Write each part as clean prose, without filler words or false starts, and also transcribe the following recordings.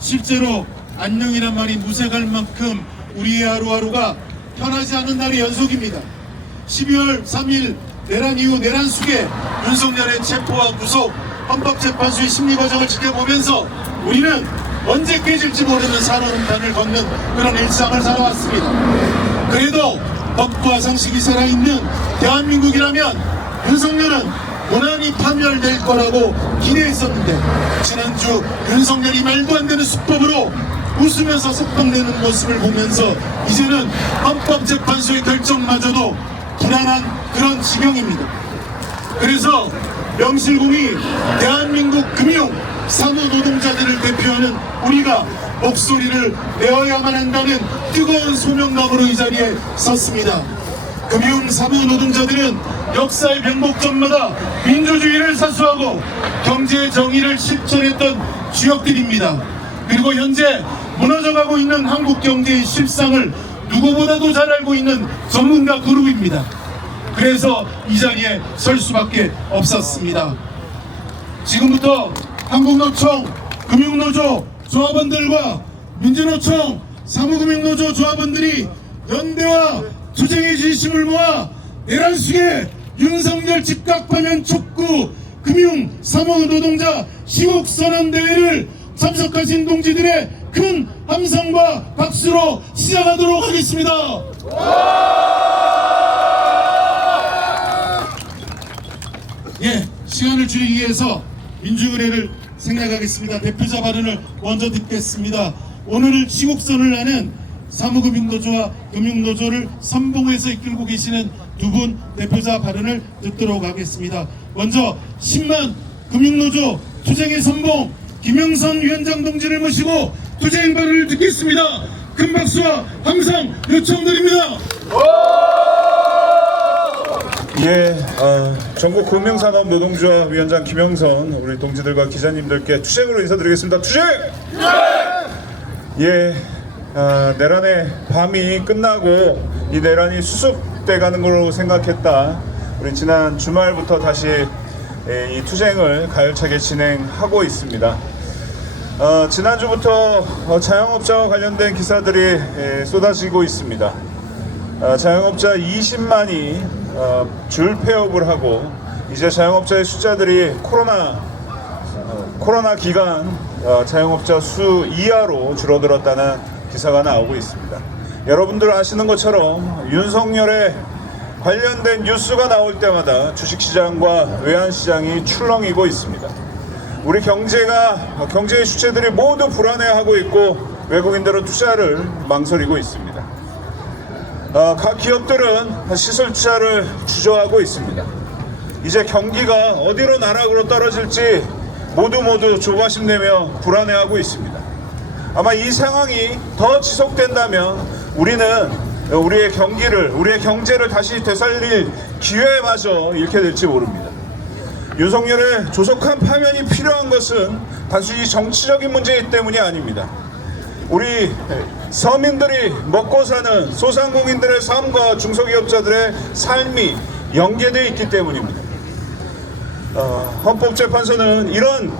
실제로 안녕이란 말이 무색할 만큼 우리의 하루하루가 편하지 않은 날이 연속입니다. 12월 3일 내란 이후 내란 속에 윤석열의 체포와 구속, 헌법재판소의 심리과정을 지켜보면서 우리는 언제 깨질지 모르는 살얼음판을 걷는 그런 일상을 살아왔습니다. 그래도 법과 상식이 살아있는 대한민국이라면 윤석열은 고난이 파멸될 거라고 기대했었는데, 지난주 윤석열이 말도 안 되는 수법으로 웃으면서 석방되는 모습을 보면서 이제는 헌법재판소의 결정마저도 불안한 그런 지경입니다. 그래서 명실공히 대한민국 금융 사무 노동자들을 대표하는 우리가 목소리를 내어야만 한다는 뜨거운 소명감으로 이 자리에 섰습니다. 금융 사무 노동자들은 역사의 변곡점마다 민주주의를 사수하고 경제 정의를 실천했던 주역들입니다. 그리고 현재 무너져가고 있는 한국 경제의 실상을 누구보다도 잘 알고 있는 전문가 그룹입니다. 그래서 이 자리에 설 수밖에 없었습니다. 지금부터 한국노총, 금융노조 조합원들과 민주노총, 사무금융노조 조합원들이 연대와 투쟁의 진심을 모아 내란 속에 윤석열 집값파면 촉구 금융 사무노동자 시국선언대회를 참석하신 동지들의 큰 함성과 박수로 시작하도록 하겠습니다. 예, 시간을 줄이기 위해서 민주의례를 생략하겠습니다. 대표자 발언을 먼저 듣겠습니다. 오늘을 시국선을 하는 사무금융노조와 금융노조를 선봉해서 이끌고 계시는 두 분 대표자 발언을 듣도록 하겠습니다. 먼저 10만 금융노조 투쟁의 선봉 김영선 위원장 동지를 모시고 투쟁 발언을 듣겠습니다. 큰 박수와 함성 요청드립니다. 예, 전국 금융산업노동조합 위원장 김영선 우리 동지들과 기자님들께 투쟁으로 인사드리겠습니다. 투쟁! 예, 내란의 밤이 끝나고 이 내란이 수습돼가는 걸로 생각했다. 우리 지난 주말부터 다시 이 투쟁을 가열차게 진행하고 있습니다. 지난주부터 자영업자와 관련된 기사들이 쏟아지고 있습니다. 자영업자 20만이 줄 폐업을 하고 이제 자영업자의 숫자들이 코로나 기간 자영업자 수 이하로 줄어들었다는 기사가 나오고 있습니다. 여러분들 아시는 것처럼 윤석열에 관련된 뉴스가 나올 때마다 주식시장과 외환시장이 출렁이고 있습니다. 우리 경제의 주체들이 모두 불안해하고 있고 외국인들은 투자를 망설이고 있습니다. 각 기업들은 시설 투자를 주저하고 있습니다. 이제 경기가 어디로 나락으로 떨어질지 모두 조바심 내며 불안해하고 있습니다. 아마 이 상황이 더 지속된다면 우리는 우리의 경제를 다시 되살릴 기회마저 잃게 될지 모릅니다. 윤석열의 조속한 파면이 필요한 것은 단순히 정치적인 문제이기 때문이 아닙니다. 우리 서민들이 먹고 사는 소상공인들의 삶과 중소기업자들의 삶이 연계되어 있기 때문입니다. 헌법재판소는 이런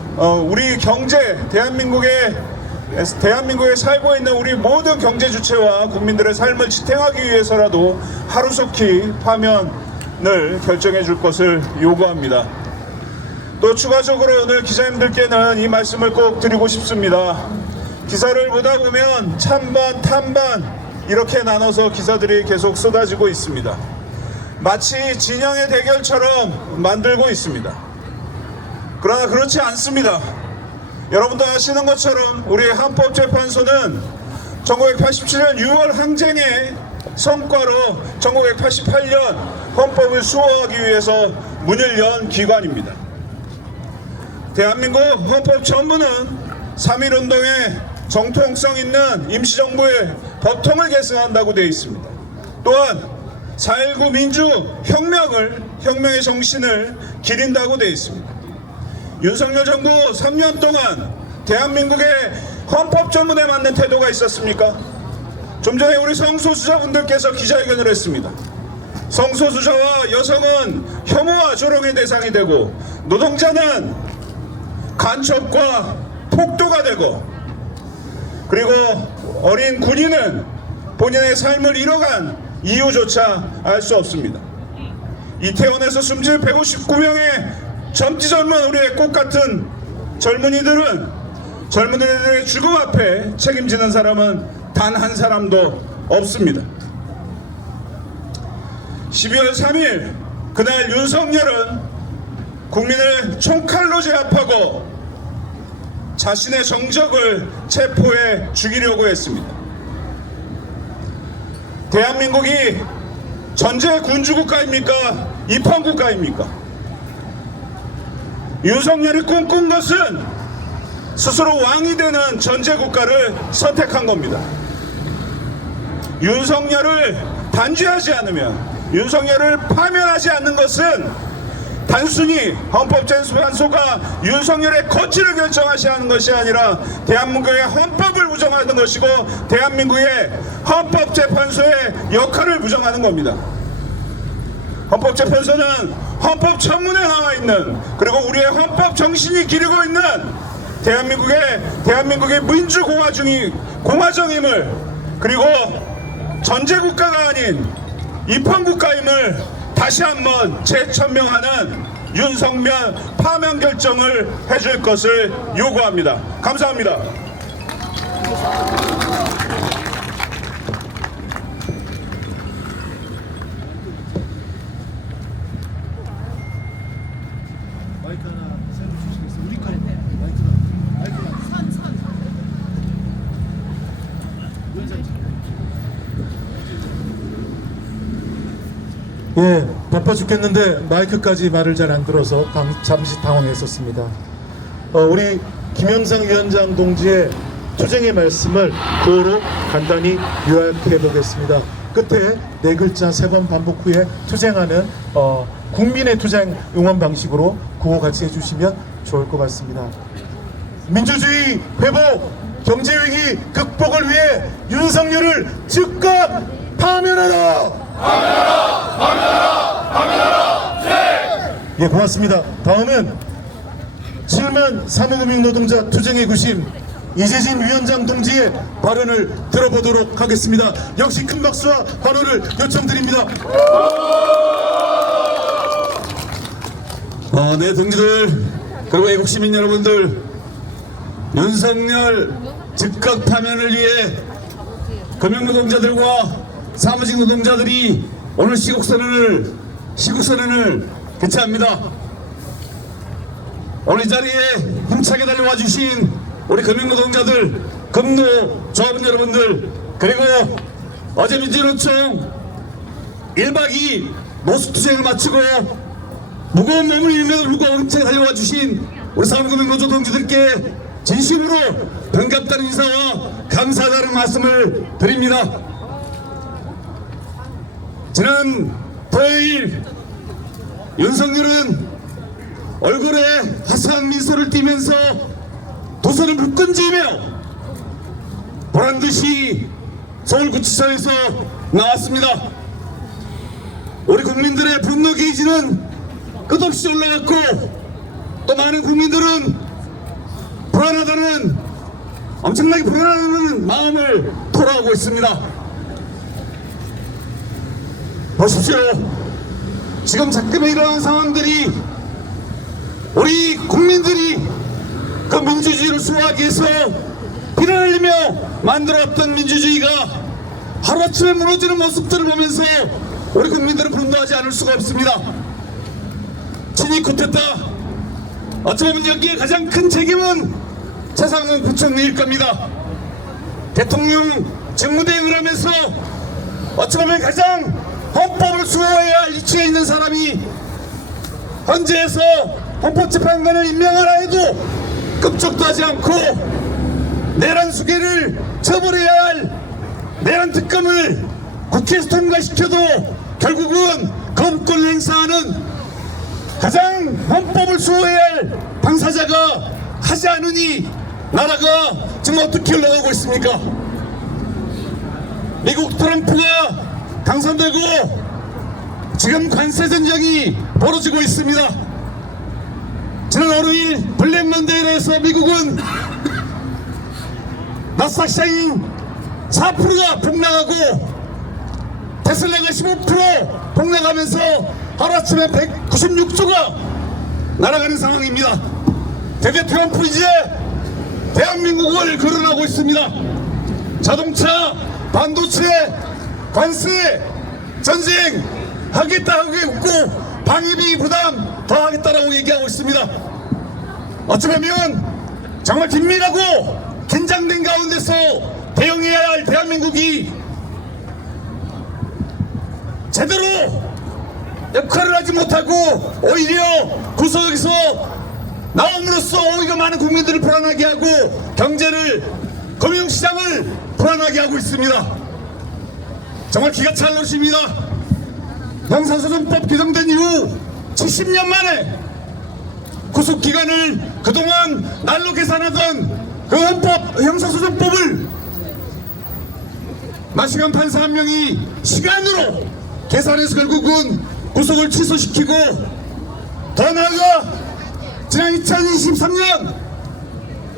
우리 경제, 대한민국에 살고 있는 우리 모든 경제 주체와 국민들의 삶을 지탱하기 위해서라도 하루속히 파면을 결정해 줄 것을 요구합니다. 또 추가적으로 오늘 기자님들께는 이 말씀을 꼭 드리고 싶습니다. 기사를 보다 보면 찬반, 탄반 이렇게 나눠서 기사들이 계속 쏟아지고 있습니다. 마치 진영의 대결처럼 만들고 있습니다. 그러나 그렇지 않습니다. 여러분도 아시는 것처럼 우리 헌법재판소는 1987년 6월 항쟁의 성과로 1988년 헌법을 수호하기 위해서 문을 연 기관입니다. 대한민국 헌법 전부는 3.1운동의 정통성 있는 임시정부의 법통을 계승한다고 되어 있습니다. 또한 4.19 민주혁명의 정신을 기린다고 되어 있습니다. 윤석열 정부 3년 동안 대한민국의 헌법 전문에 맞는 태도가 있었습니까? 좀 전에 우리 성소수자분들께서 기자회견을 했습니다. 성소수자와 여성은 혐오와 조롱의 대상이 되고 노동자는 간첩과 폭도가 되고 그리고 어린 군인은 본인의 삶을 잃어간 이유조차 알 수 없습니다. 이태원에서 숨진 159명의 젊디 젊은 우리의 꽃같은 젊은이들의 죽음 앞에 책임지는 사람은 단 한 사람도 없습니다. 12월 3일 그날 윤석열은 국민을 총칼로 제압하고 자신의 정적을 체포해 죽이려고 했습니다. 대한민국이 전제 군주국가입니까? 입헌국가입니까? 윤석열이 꿈꾼 것은 스스로 왕이 되는 전제국가를 선택한 겁니다. 윤석열을 단죄하지 않으면, 윤석열을 파면하지 않는 것은 단순히 헌법재판소가 윤석열의 거취를 결정하셔야 하는 것이 아니라 대한민국의 헌법을 부정하는 것이고 대한민국의 헌법재판소의 역할을 부정하는 겁니다. 헌법재판소는 헌법 청문회에 나와 있는, 그리고 우리의 헌법 정신이 기르고 있는 대한민국의 민주공화정임을, 그리고 전제국가가 아닌 입헌국가임을 다시 한번 재천명하는 윤석열 파면 결정을 해줄 것을 요구합니다. 감사합니다. 마이크 하나 새로 주시겠어요? 우리 거 마이크 예, 바빠 죽겠는데 마이크까지 말을 잘 안 들어서 잠시 당황했었습니다. 우리 김영상 위원장 동지의 투쟁의 말씀을 구호로 간단히 요약해 보겠습니다. 끝에 네 글자 세 번 반복 후에 투쟁하는 국민의 투쟁 응원 방식으로 구호 같이 해주시면 좋을 것 같습니다. 민주주의 회복, 경제위기 극복을 위해 윤석열을 즉각 파면하라! 예, 고맙습니다. 다음은 7만 사무금융 노동자 투쟁의 구심 이재진 위원장 동지의 발언을 들어보도록 하겠습니다. 역시 큰 박수와 환호를 요청드립니다. 네, 동지들, 그리고 애국 시민 여러분들, 윤석열 즉각 파면을 위해 금융노동자들과 사무직 노동자들이 오늘 시국선언을 개최합니다. 오늘 이 자리에 힘차게 달려와 주신 우리 금융노동자들, 금노 조합원 여러분들, 그리고 어제 민주노총 1박 2일 노숙투쟁을 마치고 무거운 몸을 일면서 불구하고 힘차게 달려와 주신 우리 사무금융 노조 동지들께 진심으로 반갑다는 인사와 감사하다는 말씀을 드립니다. 지난 토요일 윤석열은 얼굴에 화사한 미소를 띠면서 두 손을 불끈지며 보란듯이 서울구치소에서 나왔습니다. 우리 국민들의 분노 게이지는 끝없이 올라갔고, 또 많은 국민들은 엄청나게 불안하다는 마음을 토로하고 있습니다. 보십시오. 지금 작금에 일어난 상황들이 우리 국민들이 그 민주주의를 수호하기 위해서 피를 흘리며 만들어왔던 민주주의가 하루아침에 무너지는 모습들을 보면서 우리 국민들은 분노하지 않을 수가 없습니다. 친이 쿠데타, 어쩌면 여기에 가장 큰 책임은 최상훈 부총리일 겁니다. 대통령 직무대행을 하면서 어쩌면 가장 헌법을 수호해야 할 위치에 있는 사람이 헌재에서 헌법재판관을 임명하라 해도 끔찍도 하지 않고, 내란 수계를 처벌해야 할 내란 특검을 국회에서 통과시켜도 결국은 거부권을 행사하는 가장 헌법을 수호해야 할 당사자가 하지 않으니 나라가 지금 어떻게 흘러가고 있습니까? 미국 트럼프가 당선되고 지금 관세 전쟁이 벌어지고 있습니다. 지난 월요일 블랙 먼데이로 해서 미국은 나스닥 시장이 4%가 폭락하고 테슬라가 15% 폭락하면서 하루아침에 196조가 날아가는 상황입니다. 대개 트럼프 이제 대한민국을 거론하고 있습니다. 자동차, 반도체, 관세, 전쟁 하겠다 하고 있고 방위비 부담 더 하겠다라고 얘기하고 있습니다. 어찌 보면 정말 긴밀하고 긴장된 가운데서 대응해야 할 대한민국이 제대로 역할을 하지 못하고 오히려 구석에서 나옴으로써 오히려 많은 국민들을 불안하게 하고 경제를, 금융시장을 불안하게 하고 있습니다. 정말 기가 찰 것입니다. 형사소송법 개정된 이후 70년 만에 구속기간을 그동안 날로 계산하던 그 헌법 형사소송법을 마시간 판사 한 명이 시간으로 계산해서 결국은 구속을 취소시키고 더 나아가 지난 2023년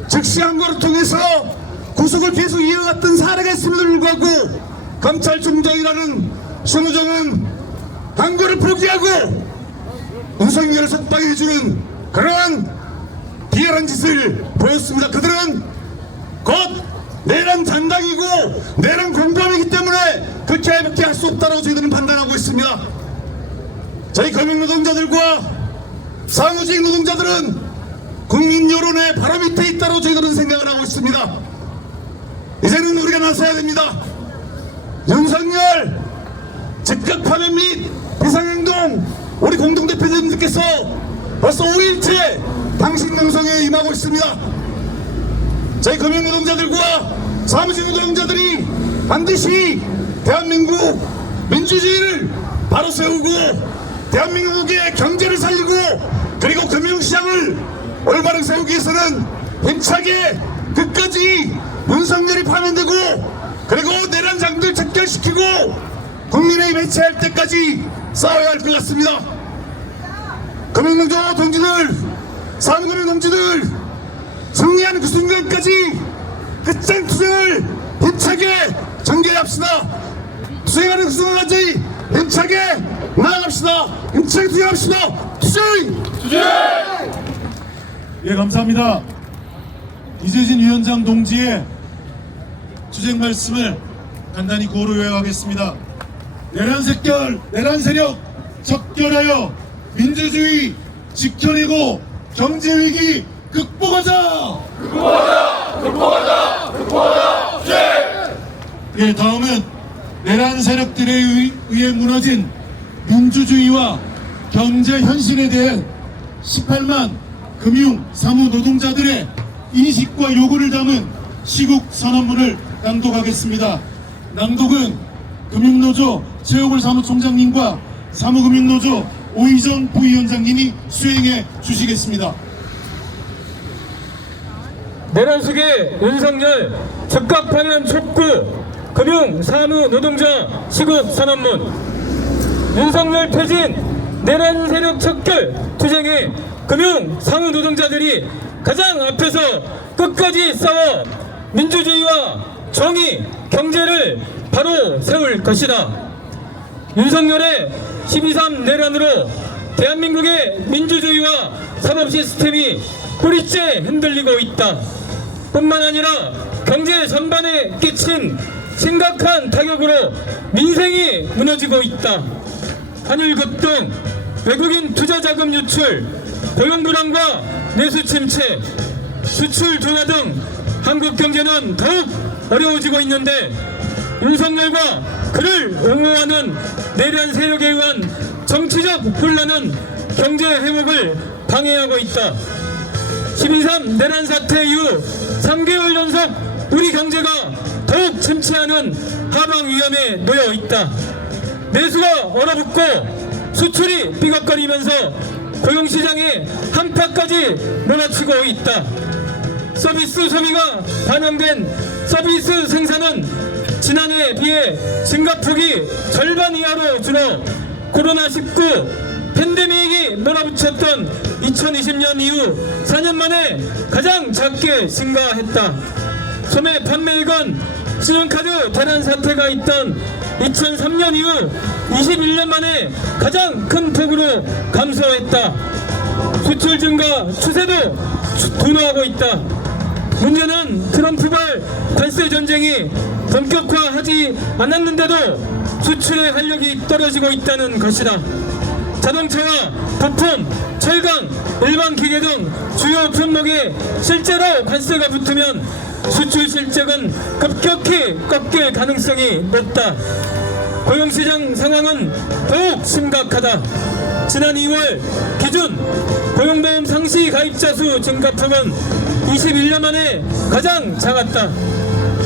즉시 항고를 통해서 구속을 계속 이어갔던 사례가 있음에도 불구하고 검찰 중정이라는 심우정은 항고를 포기하고 윤석열을 석방해주는 그러한 비열한 짓을 보였습니다. 그들은 곧 내란 잔당이고 내란 공범이기 때문에 그렇게밖에 할 수 없다고 저희들은 판단하고 있습니다. 저희 금융노동자들과 사무직 노동자들은 국민 여론의 바로 밑에 있다고 저희들은 생각을 하고 있습니다. 이제는 우리가 나서야 됩니다. 윤석열 즉각 파면 및 비상행동 우리 공동대표님들께서 벌써 5일째 당신 농성에 임하고 있습니다. 저희 금융노동자들과 사무직 노동자들이 반드시 대한민국 민주주의를 바로 세우고 대한민국의 경제를 살리고 그리고 금융시장을 올바르게 세우기 위해서는 힘차게 끝까지 윤석열이 파면되고 그리고 내란 장들 척결시키고 국민의 매체할 때까지 싸워야 할 것 같습니다. 금융노조 동지들, 사무금융 동지들 승리하는 그 순간까지 끝장 투쟁을 힘차게 전개합시다. 투쟁하는 그 순간까지 힘차게 나아갑시다. 힘차게 투쟁합시다. 투쟁! 예, 감사합니다. 이재진 위원장 동지의 투쟁 말씀을 간단히 구호로 요약하겠습니다. 내란 세력 적결하여 민주주의 지켜내고 경제위기 극복하자! 예, 다음은 내란 세력들에 의해 무너진 민주주의와 경제 현실에 대한 18만 금융 사무 노동자들의 인식과 요구를 담은 시국 선언문을 낭독하겠습니다. 낭독은 금융노조 최호걸 사무총장님과 사무금융노조 오희정 부위원장님이 수행해 주시겠습니다. 내란 속의 윤석열 즉각 파면 촉구 금융 사무 노동자 시국 선언문. 윤석열 퇴진 내란 세력 척결 투쟁에 금융 사무 노동자들이 가장 앞에서 끝까지 싸워 민주주의와 정의, 경제를 바로 세울 것이다. 윤석열의 12.3 내란으로 대한민국의 민주주의와 산업 시스템이 뿌리째 흔들리고 있다. 뿐만 아니라 경제 전반에 끼친 심각한 타격으로 민생이 무너지고 있다. 환율 급등, 외국인 투자 자금 유출, 고용 불안과 내수 침체, 수출 둔화 등 한국 경제는 더욱 어려워지고 있는데 윤석열과 그를 옹호하는 내란 세력에 의한 정치적 혼란은 경제 회복을 방해하고 있다. 12.3 내란 사태 이후 3개월 연속 우리 경제가 더욱 침체하는 하방 위험에 놓여 있다. 내수가 얼어붙고 수출이 삐걱거리면서 고용시장에 한파까지 몰아치고 있다. 서비스 소비가 반영된 서비스 생산은 지난해에 비해 증가폭이 절반 이하로 줄어 코로나19 팬데믹이 몰아붙였던 2020년 이후 4년 만에 가장 작게 증가했다. 소매 판매액은 신용카드 대란 사태가 있던 2003년 이후 21년 만에 가장 큰 폭으로 감소했다. 수출 증가 추세도 둔화하고 있다. 문제는 트럼프발 관세 전쟁이 본격화하지 않았는데도 수출의 활력이 떨어지고 있다는 것이다. 자동차와 부품, 철강, 일반 기계 등 주요 품목에 실제로 관세가 붙으면 수출 실적은 급격히 꺾일 가능성이 높다. 고용시장 상황은 더욱 심각하다. 지난 2월 기준 고용보험 상시 가입자 수 증가폭은 21년 만에 가장 작았다.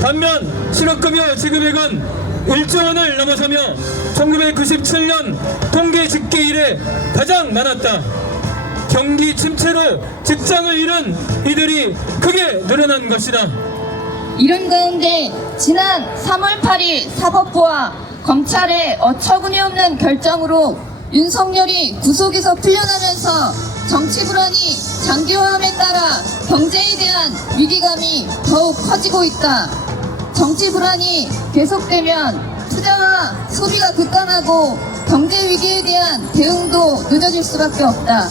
반면 실업급여 지급액은 1조 원을 넘어서며 1997년 통계 집계 이래 가장 많았다. 경기 침체로 직장을 잃은 이들이 크게 늘어난 것이다. 이런 가운데 지난 3월 8일 사법부와 검찰의 어처구니 없는 결정으로 윤석열이 구속에서 풀려나면서 정치 불안이 장기화함에 따라 경제에 대한 위기감이 더욱 커지고 있다. 정치 불안이 계속되면 투자와 소비가 급감하고 경제 위기에 대한 대응도 늦어질 수밖에 없다.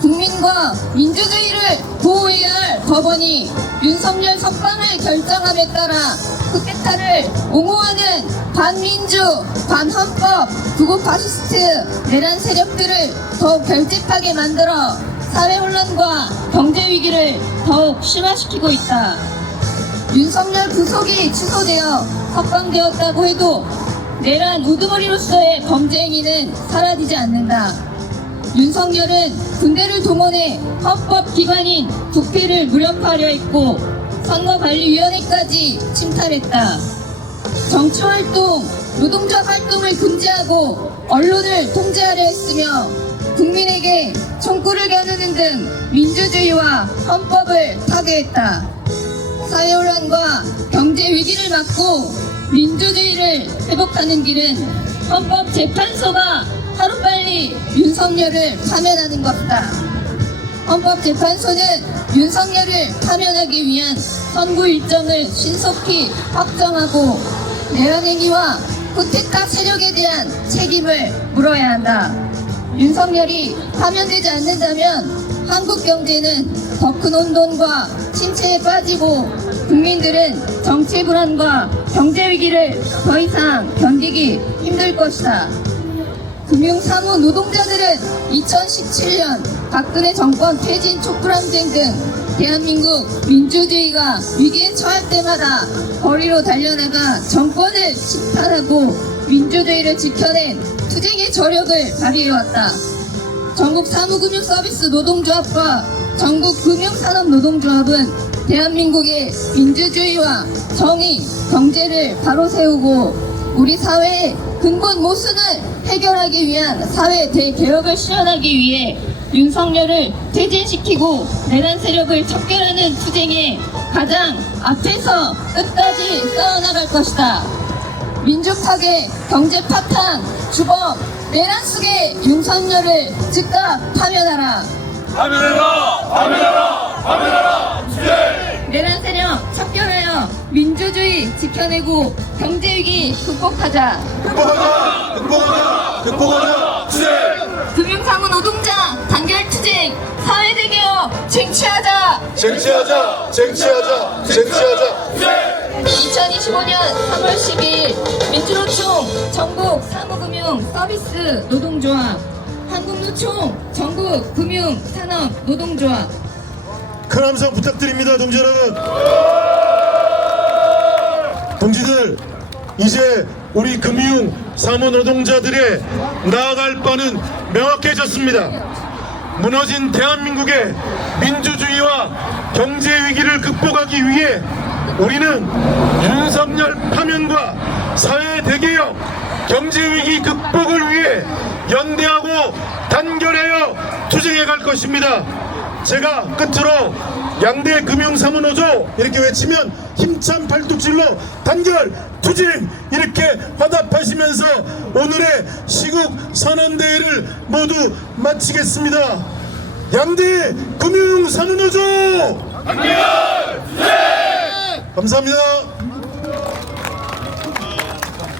국민과 민주주의를 보호해야 할 법원이 윤석열 석방을 결정함에 따라 쿠데타를 옹호하는 반민주, 반헌법, 구국 파시스트 내란 세력들을 더욱 결집하게 만들어 사회 혼란과 경제 위기를 더욱 심화시키고 있다. 윤석열 구속이 취소되어 석방되었다고 해도 내란 우두머리로서의 범죄 행위는 사라지지 않는다. 윤석열은 군대를 동원해 헌법기관인 국회를 무력화하려 했고 선거관리위원회까지 침탈했다. 정치활동, 노동자 활동을 금지하고 언론을 통제하려 했으며 국민에게 총구를 겨누는 등 민주주의와 헌법을 파괴했다. 사회혼란과 경제위기를 막고 민주주의를 회복하는 길은 헌법재판소가 하루빨리 윤석열을 파면하는 것이다. 헌법재판소는 윤석열을 파면하기 위한 선고 일정을 신속히 확정하고 내란행위와 쿠데타 세력에 대한 책임을 물어야 한다. 윤석열이 파면되지 않는다면 한국 경제는 더 큰 혼돈과 침체에 빠지고 국민들은 정치 불안과 경제 위기를 더 이상 견디기 힘들 것이다. 금융사무 노동자들은 2017년 박근혜 정권 퇴진 촛불항쟁 등 대한민국 민주주의가 위기에 처할 때마다 거리로 달려나가 정권을 침탈하고 민주주의를 지켜낸 투쟁의 저력을 발휘해왔다. 전국 사무금융서비스 노동조합과 전국 금융산업노동조합은 대한민국의 민주주의와 정의, 경제를 바로 세우고 우리 사회의 근본 모순을 해결하기 위한 사회 대개혁을 실현하기 위해 윤석열을 퇴진시키고 내란 세력을 척결하는 투쟁에 가장 앞에서 끝까지 싸워나갈 것이다. 민주파괴, 경제 파탄, 주범, 내란 속의 윤석열을 즉각 파면하라. 파면해라! 파면해라! 파면해라! 내란 세력 척결하여 민주주의 지켜내고 경제 위기 극복하자. 극복하자! 극복하자! 극복하자! 금융사무 노동자 단결 투쟁, 사회대 개혁 쟁취하자. 쟁취하자! 쟁취하자! 쟁취하자! 2025년 3월 10일 민주노총 전국 사무금융 서비스 노동조합, 한국노총 전국 금융산업 노동조합. 큰 함성 부탁드립니다, 동지 여러분. 동지들, 이제 우리 금융 사무 노동자들의 나아갈 바는 명확해졌습니다. 무너진 대한민국의 민주주의와 경제 위기를 극복하기 위해 우리는 윤석열 파면과 사회 대개혁, 경제 위기 극복을 위해 연대하고 단결하여 투쟁해 갈 것입니다. 제가 끝으로 양대 금융사무노조 이렇게 외치면 힘찬 팔뚝질로 단결 투쟁 이렇게 화답하시면서 오늘의 시국 선언대회를 모두 마치겠습니다. 양대 금융사무노조 단결 투쟁! 감사합니다.